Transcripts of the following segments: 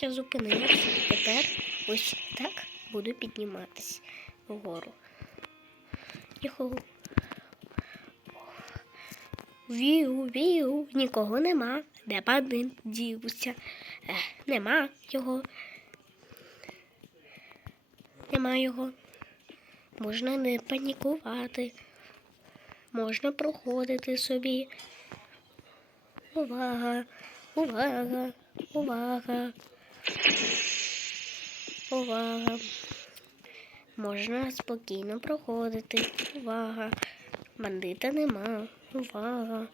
Я зупинився. Тепер ось так буду підніматись вгору. Юху. Віу, віу, нікого нема. Де б дівся? Нема його. Нема його. Можна не панікувати. Можна проходити собі. Увага, увага, увага. Увага. Можна спокійно проходити. Увага. Бандита нема. Увага.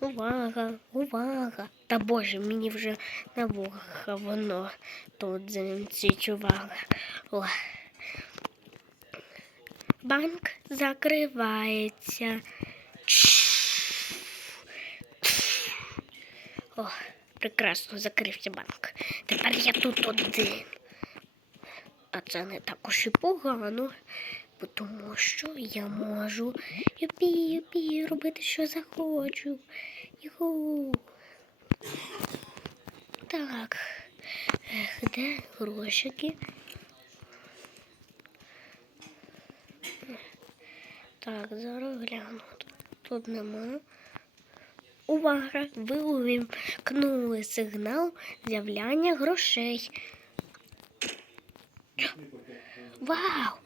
Увага, увага. Та боже, мені вже на вуха воно тут зачувало. О. Банк закривається. О, прекрасно закрився банк. Тепер я тут один. А це не також і погано, тому що я можу юпі, юпі, робити, що захочу. Юху. Так. Де грошики? Так, зараз гляну. Тут нема. Увага! Ви увімкнули сигнал з'являння грошей. Вау!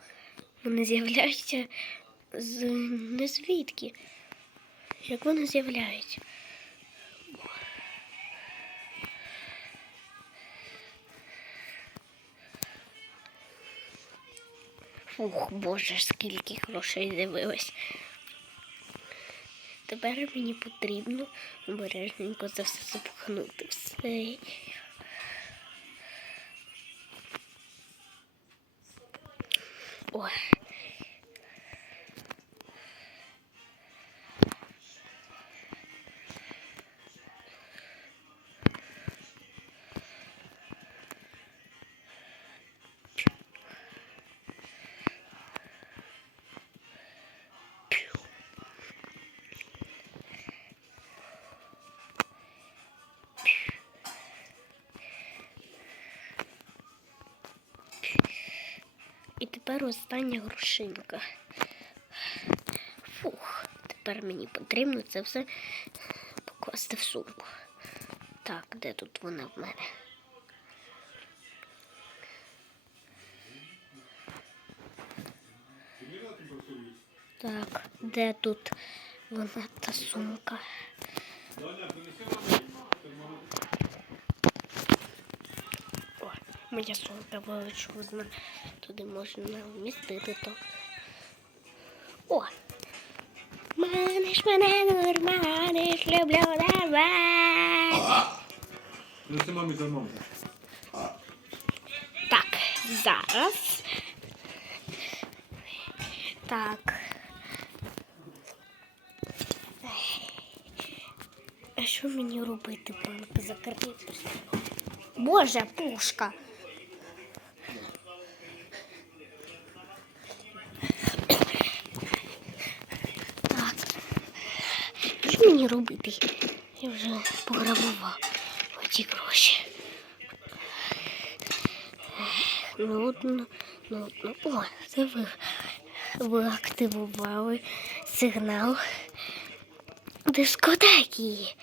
Вони з'являються з не звідки. Як вони з'являються? Фух, боже, скільки грошей з'явилось. Тепер мені потрібно обережненько це все запхнути. Все. Ой. Тепер остання грушинка. Фух, тепер мені потрібно це все покласти в сумку. Так, де тут вона в мене? Так, де тут вона та сумка? О, моя сумка величезна. Туди можна вмістити то. О! Маниш мене, норманиш, люблю давай. Ну це мамі замовлю. Так, зараз. Так. А що мені робити, банк закрити? Боже, пушка. Так. Що мені робити? Я вже пограбував оті гроші. Нудно, нудно. О, це ви, ви активували сигнал дискотеки.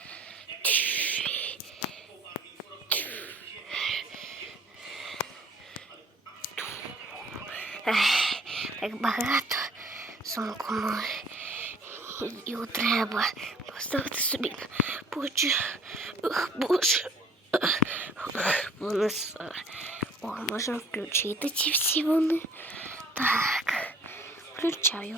Так багато сумку його треба поставити собі на. Ох, Боже. Вони О, можна включити ці всі вони. Так, включаю.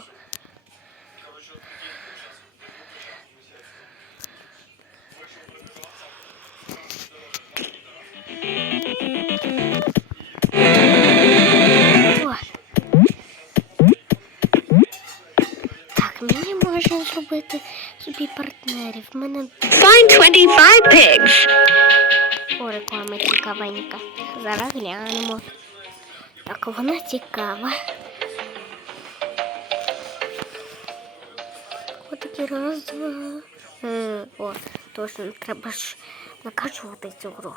Зробити собі партнерів. В мене Find 25 pigs. О, реклама цікавенька. Зараз глянемо. Так, вона цікава. Отакий раз, два. Е, О, точно треба ж накачувати цю гру.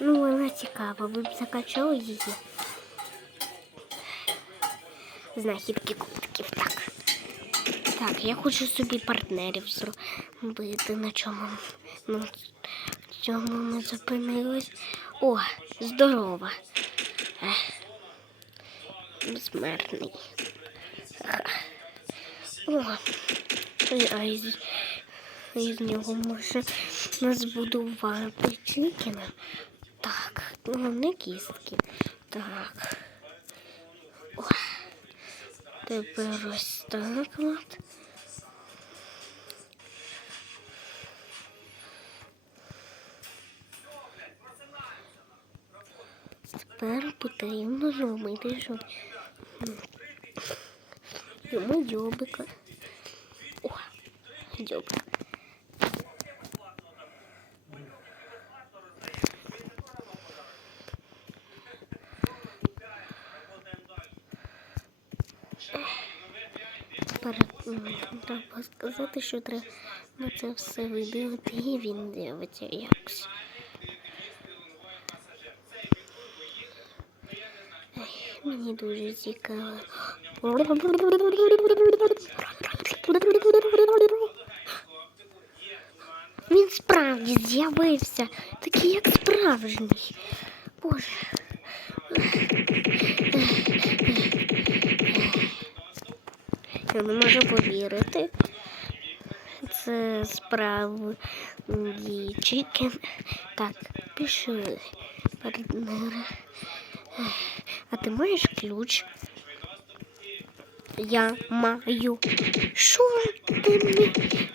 Ну, вона цікава, ви б закачали її. Знахідки кубків, так. Так, я хочу собі партнерів зробити. На чому? На чому ми зупинились? О, здорова. Ага. О, а із, із нього може збудувати чікіна. Так, ну не кістки. Так. О. Тепер ось так от. Тепер потрібно зробити, щоб йому дзьобика. О, дзьобик. Треба сказати, що треба на це все виділити, і він дивиться якось. Ей, Мені дуже цікаво. Він справді з'явився, такий як справжній. Боже. Я не можу повірити. Це справді чікен. Так, пішли. Партнери. А ти маєш ключ? Я маю. Що ти мені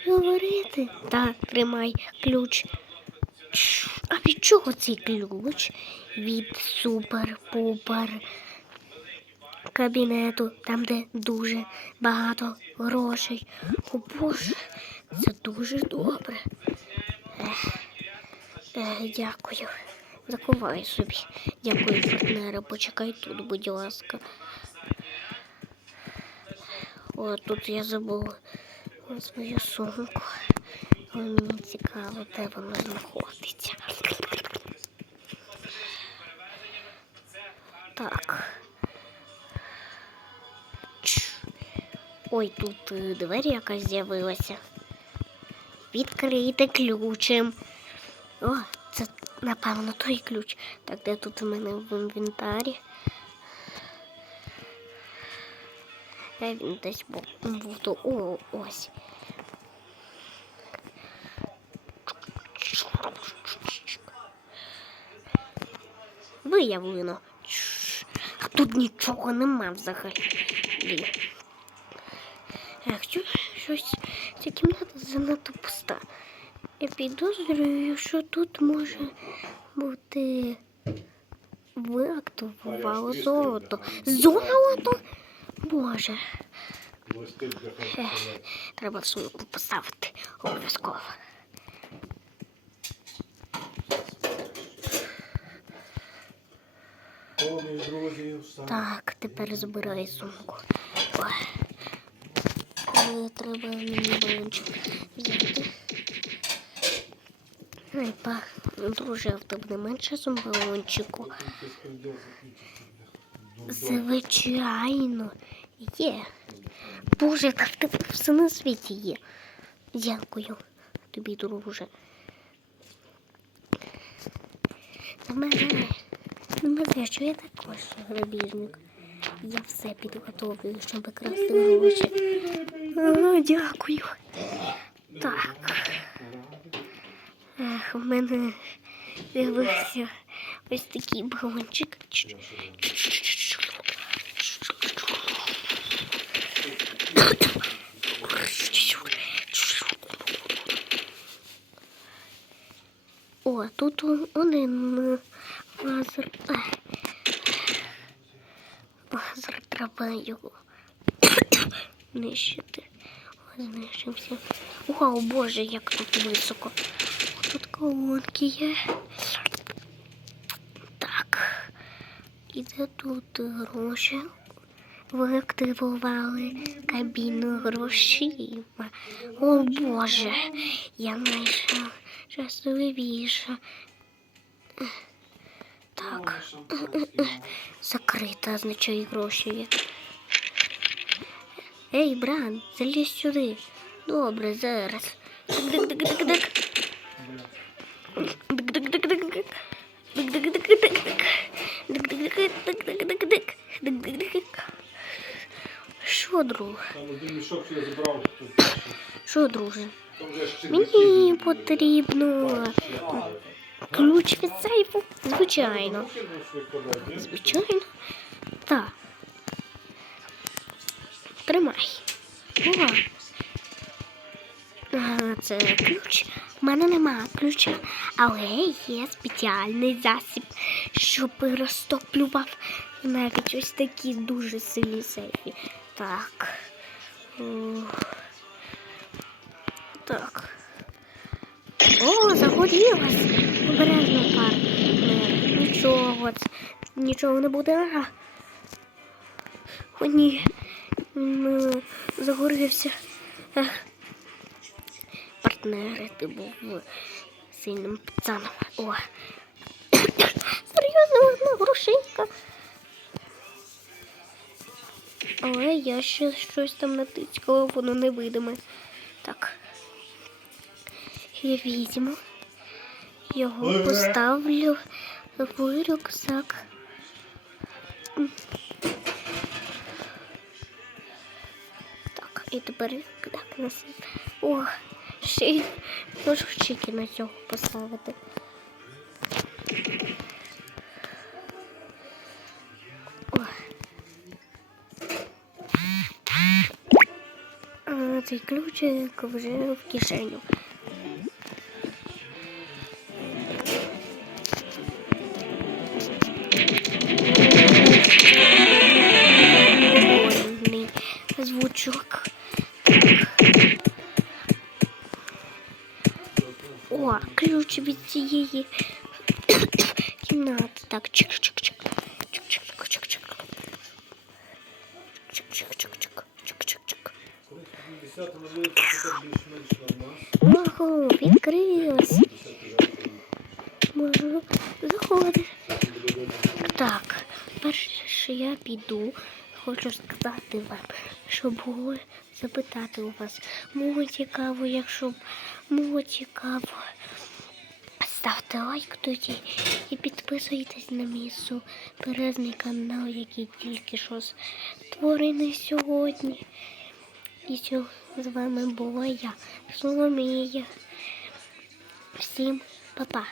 говорити? Так, тримай ключ. А від чого цей ключ? Від супер-пупер кабінету, там, де дуже багато грошей. О Боже, це дуже добре. Ех, ех, дякую. Заховай собі. Дякую, партнери. Почекай тут, будь ласка. О, тут я забула свою сумку. Мені цікаво, де вона знаходиться. Так. Ой, тут е, двері якась з'явилася. Відкрийте ключем. О, це напевно той ключ. Так, де тут у мене в інвентарі? Він десь був? був то. О, ось. Виявлено. А тут нічого нема взагалі. Якщо щось ця кімната занадто пуста. Я підозрюю, що тут може бути ви золото. Золото? Боже. Треба сумку поставити обов'язково. О. Так, тепер забирай сумку. Ой. Е, Треба мені балончик взяти. Ай, па, друже, а в тебе не менше зумбалончику. Звичайно, є. Боже, як в все на світі є. Дякую тобі, друже. На на мене, що я також грабіжник. Я все підготовлю, щоб красти гроші. Дякую. Так. У мене з'явився ось такий балончик. О, тут один лазер. Лазер треба його нищити. Знищився. Вау, боже, як тут високо. Колонки є. Так. І де тут гроші? Ви активували кабіну грошима. О Боже, я знайшов щасливіше. шампанське. Закрита означає гроші є. Ей, бран, залізь сюди. Добре, зараз. Дик-дик-дик-дик-дик. Що, друг? Що, друже? Мені потрібно ключ від сейфу. Звичайно. Звичайно. Так. Тримай. О. А, Це ключ. У мене нема ключа, але є спеціальний засіб, щоб розтоплював навіть ось такі дуже сильні сейфи. Так. Так. О, загорілась. Обережно пар. Нічого, нічого не буде. Ага. О, ні. Загорівся. Партнери, ти був сильним пацаном. О. Серйозно, одна грошинка. Але я ще щось там натискала, воно невидиме. Так. Я візьму. Його поставлю в рюкзак. Так, і тепер так на себе. Ще можу чеки на цього поставити. А, цей ключик вже в кишеню. Звучок. О, ключ від цієї кімнати. Так, чик-чик-чик. Чик-чик-чик-чик. Чик-чик-чик-чик. Чик-чик-чик. Коли 10 можливо, це так. Ого, відкрилось. Можу заходити. Так, перше я піду. Хочу сказати вам, що було запитати у вас. Було цікаво, якщо було цікаво. Ставте лайк тоді і підписуйтесь на мій суперезний канал, який тільки що створений сьогодні. І цього з вами була я, Соломія. Всім па-па.